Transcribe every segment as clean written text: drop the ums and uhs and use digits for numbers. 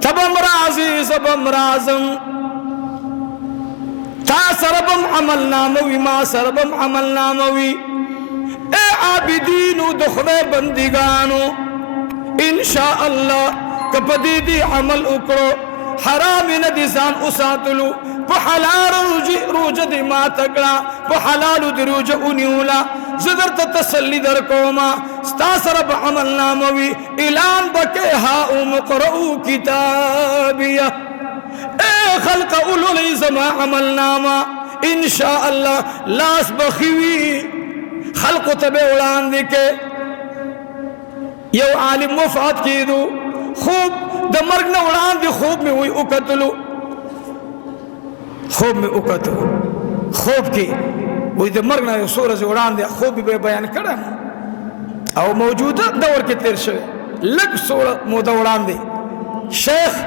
تبم راضی زبم رازم تا سربم عمل ناموی ما سربم عمل ناموی اے عابدینو دخل بندگانو انشاءاللہ کپدی دی عمل اکرو حرام ندی زان اساتلو پا حلال روج دی ما تکڑا پا حلال دی روج انیولا زدر تسلی در کوما ستاسر با عمل ناموی اعلان بکے ہاؤ مقرؤ کتابیہ اے خلق اولو لیزما عمل ناما انشاءاللہ لاس بخیوی خلق تبے اولان دیکے یو عالم وفات کی دو خوب دا مرگ نہ اڑان دی خوب میں ہوئی اکتلو خوب میں اکتلو خوب کی وہی دا مرگ نہ سورج اڑان دی خوب بھی بیان کرا او موجودہ دور کے تیر شوئے لگ سورج مودا اڑان دی شیخ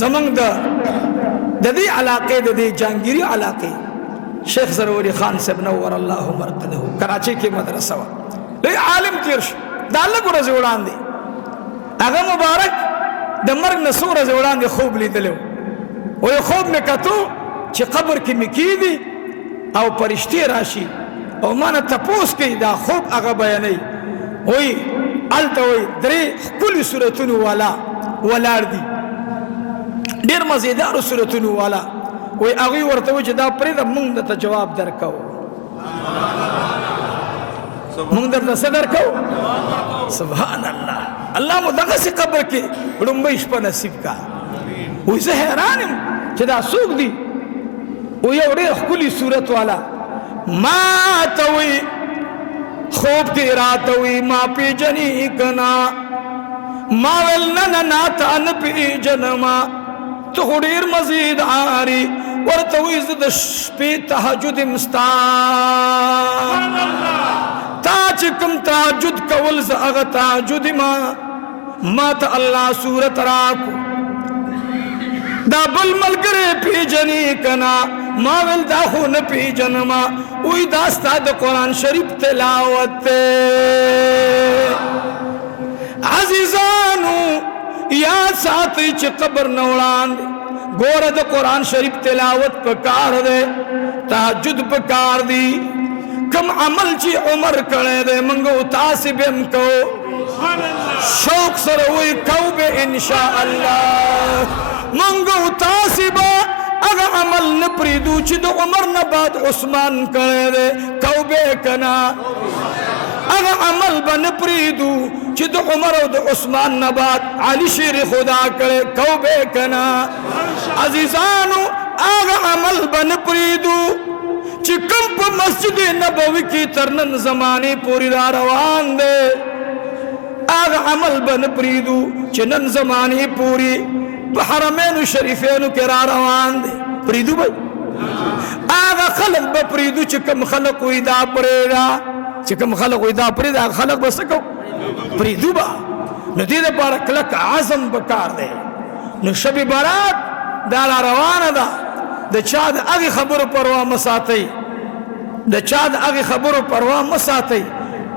زمان دا دی علاقے دا دی جانگیری علاقے شیخ ضروری خان صاحب نور اللہ مرقدہ کراچی کی مدرسہ لئی عالم تیر شو دا اللہ کو رضی اڑان دی اگر مبارک دا مرگ نسو رضی اڑان دی خوب لی دلیو وی خوب میں کتو چی قبر کی مکی دی او پرشتی راشی او مانا تپوس کی دا خوب اگر بیانی وی علتا وی دری کلی صورتونو والا والار دی دیر مزیدار صورتونو والا وی اغی ورطوی چی دا پرید مونگ دا تا جواب در کو مونگ در دا صدر کو سبحان اللہ اللہ مدغسی قبر کی رنبیش پا نصیب کا وی سے حیرانم چی دا سوک دی وی اوڑی کلی صورت والا ما توی خوب کی راتوی ما پی جنی کنا ما ولننا تان پی جنما تو خودیر مزید آری ورطوی زد شپی تحجد مستا تا چکم تحجد کول ز اغا تحجد ما تا اللہ صورت راکو دا بل ملگرے پی جنی کنا ما ول دا خون پی جنما اوی داستا دا قرآن شریف تلاوت عزیزانو یاد ساتھی چی قبر نوڑان دے گورد قرآن شریف تلاوت پکار دے تحجد پکار دی کم عمل چی عمر کرے دے منگو تاسبیم کو شوق سر ہوئی کو بے انشاءاللہ منگو تاسبہ اگر عمل نپریدو چی دو عمر نباد عثمان کرے دے کو بے کنا اگر عمل بنپریدو چی دو عمر و دو عثمان نبات علی شیر خدا کرے کو بے کنا عزیزانو اگر عمل بنپریدو چی کم پا مسجد نبوی کی ترنن زمانی پوری را روان دے اگر عمل بنپریدو چی نن زمانی پوری بحرمین و شریفین کے را روان دے پریدو بھائی اگر خلق بپریدو چی کم خلق وی دا پریدا چکم خلق وی دا پرید آگ خلق بسکو پریدو با نو دید پارا کلک عظم بکار دے نو شب برات دالا روان دا دا چاد اگی خبر پروا مساتی دا چاد اگی خبر پروا مساتی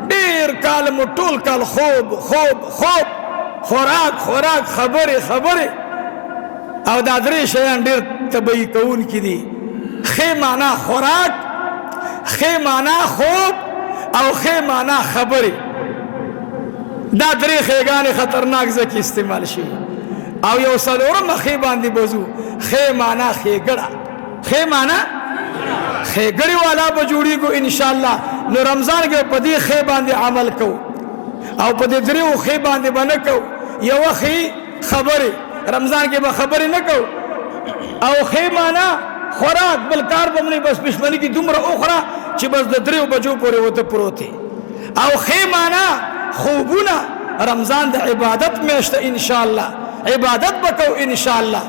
دیر کال مطول کال خوب خوب خوب خوراک خوراک خبر خبر او دادری شیان دیر تبایی کون کی دی خی مانا خوراک خی مانا خوب او خی مانا خبری دا دری خیگان خطرناک زکی استعمال شی او یو سلورم خی باندی بزو خی مانا خیگڑا خی مانا خیگڑی والا بجوڑی کو انشاءاللہ نو رمضان کے پدی خی باندی عمل کو او پدی دریو خی باندی بنکو یو خی خبری رمضان کے با خبری نکو او خی مانا خوراک بلکار بمنی بس بشمنی کی دمرا اخرى چی بس دریو بجو پوری ہوتا پروتی او خیمانا خوبونا رمضان دا عبادت میشتا انشاءاللہ عبادت بکو انشاءاللہ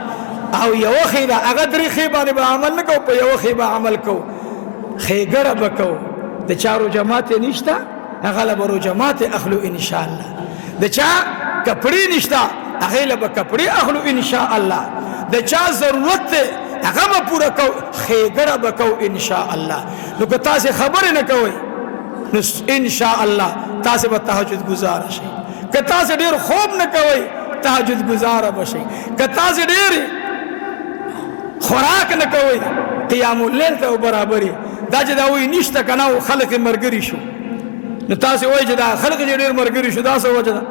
او یو خیدا اگر دری خیبانی با عمل نکو پا یو خیبا عمل کو خیگر بکو دا چارو جماعت نشتا اغلب رو جماعت اخلو انشاءاللہ دا چا کپڑی نشتا اغلب کپڑی اخلو انشاءاللہ دا چا ضرورت تے اغم پورا کو خیگر بکو انشاءاللہ نو کہ تاسی خبر نکوئی نو انشاءاللہ تاسی با تحجد گزار شئی که تاسې ډېر خوب نه کوئ تهجد گزاره بشئ، که تاسې ډېر خوراک نه کوئ قیام اللیل ته برابرې. دا چې دا وایي نشته که نه خلک یې ملګري شو، نو تاسې وایي چې دا خلک یې ډېر ملګري شو، دا څه وجه ده؟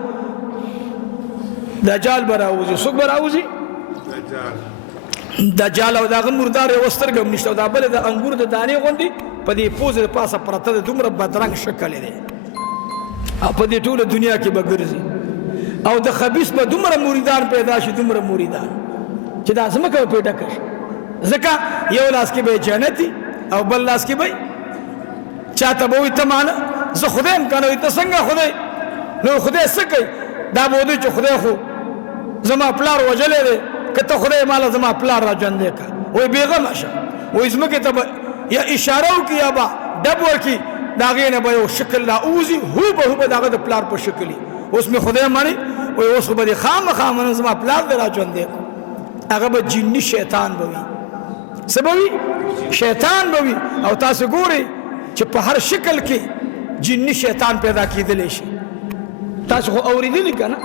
دجال به راوځي. څوک به راوځي؟ دجال. او د هغه مردار یوه سترګه هم نشته، او دا بلې د انګور د دانې غوندې په دې پوزې د پاسه پرته ده، دومره بدرنګ شکل دی، او په دې ټوله دنیا کې به ګرځي. او د خبیث به دومره مریدان پیدا شي، دومره مریدان چې دا ځمکه به پرې ډکه شي. ځکه یو لاس کې به جنتي او بل لاس کې به چاته به وایي ته مانه زه خدای یم که نه، ته څنګه خدای؟ نو خدای څه کوي؟ دا به ودوی چې خدای خو زما پلار وژلی دی، که ته خدای ماله زما پلار را ژوندی که. وایي بېغمه شه، وایي ځمکې ته به یا اشاره وکړي یا به ډب ورکړي، د هغې نه به یو شکل را ووځي، هو به د هغه د پلار په شکل وي. اوس مې خدای مني، وایي اوس خو به دې خامخا منم زما پلار دی را ژوندی که. هغه به جني شیطان به وي. څه به وي؟ شیطان به وي. او تاسو ګورئ چې په هر شکل کې جني شیطان پیدا کېدلی شي. تاسو خو اورېدلي که نه؟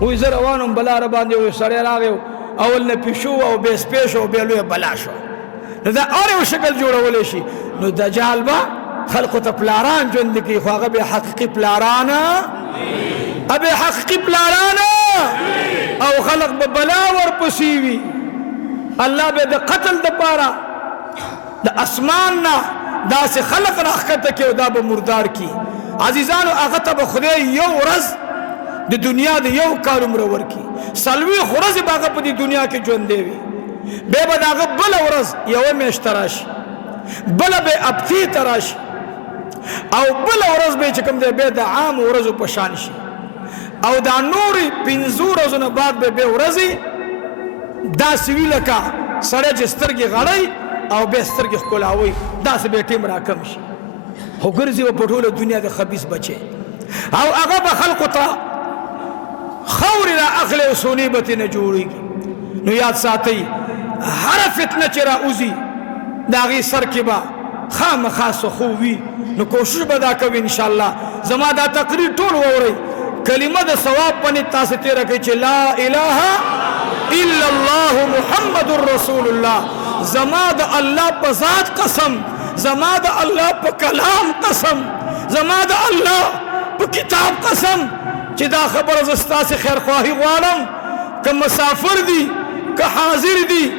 وایي زه روان وم بلاره باندې، یو سړی راغی، اول نه پیشو او بیا سپی شو، بیا لویه بلا شو. نو دا هر یو شکل جوړولی شي. نو دجال به خلقو ته پلاران ژوندي کوي، خو هغه بیا حقیقي پلاران ابې حقیقي پلاران او خلق به بلا ورپسې وي. الله به د قتل دپاره د اسمان نه داسې خلق راښکته کړي او دا به مردار کړي. عزیزانو هغه ته به خدای یو ورځ د دنیا د یو کال عمره ورکړي، 40 ورځې به هغه په دې دنیا کې ژوندی وي. بیا به د هغه بله ورځ یوه میاشت ته راشي، بله به هفتې ته راشي، او بله ورځ به چې کوم دی بیا د عامو ورځو په شان شي. او دا نورې 5 ورځو نه بعد به بیا ورځې داسې وي لکه سړی چې سترګې غړی او بیا سترګې ښکلاوي، داسې به ټیم راکم شي. خو ګرځي به په ټوله دنیا د خبیث بچی، او هغه به خلقو ته خورې را اخلي او سونې به ترې نه جوړېږي. نو یاد ساتئ هره فتنه چې راوځي د هغې سر کې به خامخا څه خو وي. نو کوشش به دا کوي انشاءالله. زما دا تقریر ټول واورئ، کلمه د ثواب باندې تاسې تېره کوئ چې لا اله الا الله محمد رسول الله. زما د الله په ذات قسم، زما د الله په کلام قسم، زما د الله په کتاب قسم چې دا خبره زه ستاسې خیرخواهي غواړم. که مسافر دي که حاضر دي،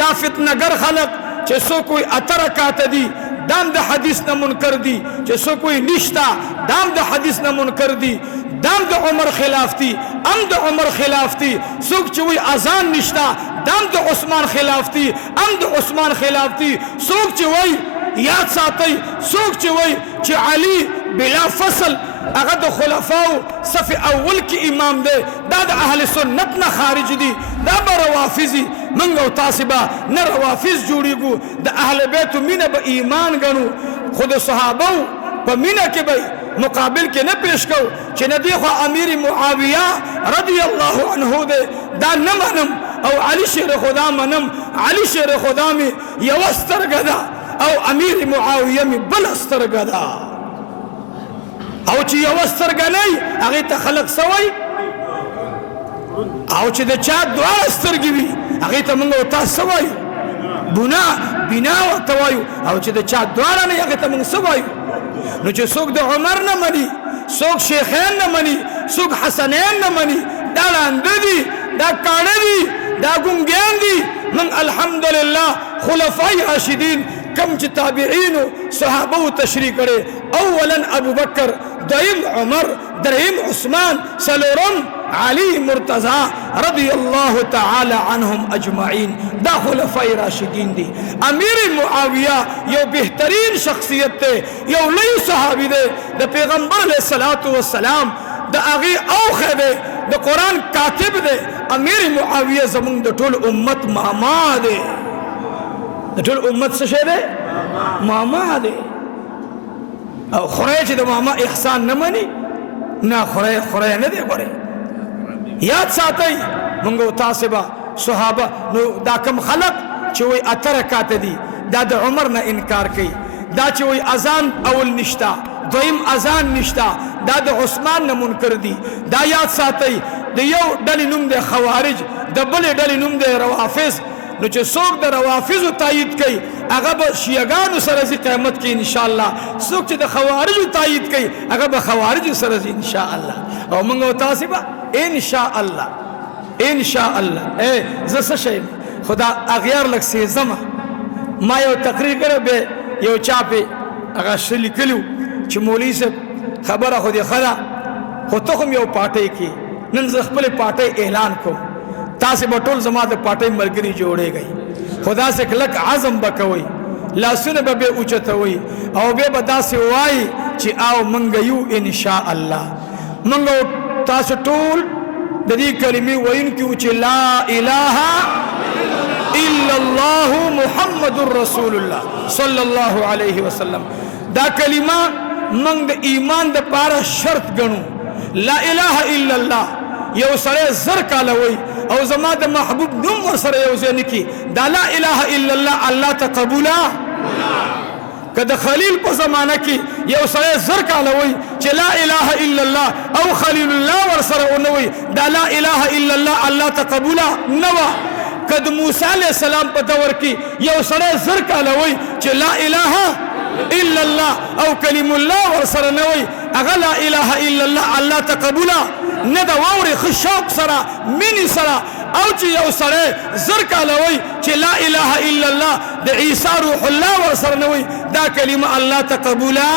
دا فتنهګر خلق چې څوک وایي 8 رکعته دي دام د حدیث نه منکر دي، چې څوک وایي نشته دام د حدیث نه منکر دي، دام د عمر خلاف دي، ام د عمر خلاف دي. څوک چې وایي اذان نشته دام د عثمان خلاف دي، ام د عثمان خلاف دي. څوک چې وایي یاد ساتئ، څوک چې وایي چې علي بلا فصل هغه د خلفاو صف اول کې امام دی، دا د اهل سنت نه خارج دي، دا به روافضي. موږ او تاسې به نه روافض جوړېږو، د اهل بیتو مینه به ایمان ګڼو، خو د صحابو په مینه کې به مقابل کې نه پیش کوو چې نه دی خو امیر معاویه رضی الله عنه دی، دا نه منم. او علي شیر خدا منم، علي شیر خدا مې یوه سترګه ده او امیر معاویه مې بله سترګه ده. او چې یوه سترګه نه وي هغې ته خلق څه وایي؟ او چې د چا دواړه سترګې وي هغې ته موږ او تاسو څه وایو؟ بنا ورته وایو. او چې د چا دواړه نه وي هغې ته موږ څه وایو؟ نو چې څوک د عمر نه مني، څوک شیخین نه مني، څوک حسنین نه مني، دا ړانده دي، دا کاڼه دي، دا ګونګیان دي. من الحمدلله خلفای راشدین کم چې تابعینو صحابو تشریح کړي، اولا ابو بکر، دویم عمر، دریم عثمان، څلورم علي مرتضی رضی الله تعالی عنهم اجمعین. دا خلفای راشدین دي. امیر معاویه یو بهترین شخصیت دی، یو لوی صحابي دی، د پیغمبر علیه الصلاة والسلام د هغې اوښی دی، د قرآن کاتب دی. امیر معاویه زمونږ د ټول امت ماما دی، د ټول امت څه شی دی؟ ماما دی. او خدای چې د ماما احسان نه مني، نه خدای نه دی. ګورئ یاد ساتئ موږ او تاسې به صحابه. نو دا کم خلق چې وایي 8 رکعته دي دا د عمر نه انکار کوي، دا چې وایي اذان اول نشته دویم اذان نشتا دا د عثمان نه منکر دي دا یاد ساتئ د یو ډلې نوم دی خوارج د بلې ډلې نوم دی روافض نو چې څوک د روافضو تایید کوي هغه به شیعګانو سره ځي قیامت کې انشاءالله څوک چې د خوارجو تایید کوي هغه به خوارجو سره ځي انشاءالله او موږ او تاسې به انشاءالله زه څه شی خدا اغیار لږ سېزمه ما یو تقریر کړی به یو چا پې هغه څه لیکلي چې مولوي صاحب خبره خو دې ښه ده خو ته هم یو پارټۍ کې نن زه خپلې پارټۍ اعلان کوم تاسې به ټول زما د پارټۍ ملګري جوړېږئ خو داسې کلک عزم به کوئ لاسونه به بې اوچتوئ او بیا به داسې وایي چې او موږ یو انشاءالله موږ تاسو ټول د دې کلمې ویونکي وو چې لا اله الا الله محمد رسول الله صلی الله علیه وسلم دا کلمه موږ د ایمان د پاره شرط ګڼو لا اله الا الله یو سړی زر کاله وی او زما د محبوب نوم ورسره یو ځای نه کي دا لا اله الا الله الله ته قبوله که د خلیل په زمانه کې یو سړی زر کاله وی چې لا اله الا الله او خلیل الله ورسره ونه وی دا لا اله الا الله الله ته قبوله نه وه که د موسی علیه السلام په دور کې یو سړی زر کاله وی چې لا اله الا الله او کلیم الله ورسره نه وی هغه لا اله الا الله الله ته قبوله نه ده واورې ښه شوق سره مینې سره او چې یو سړی زر کاله وی چې لا اله الا الله د عیسی روح الله ورسره نه وی دا کلمه الله ته قبوله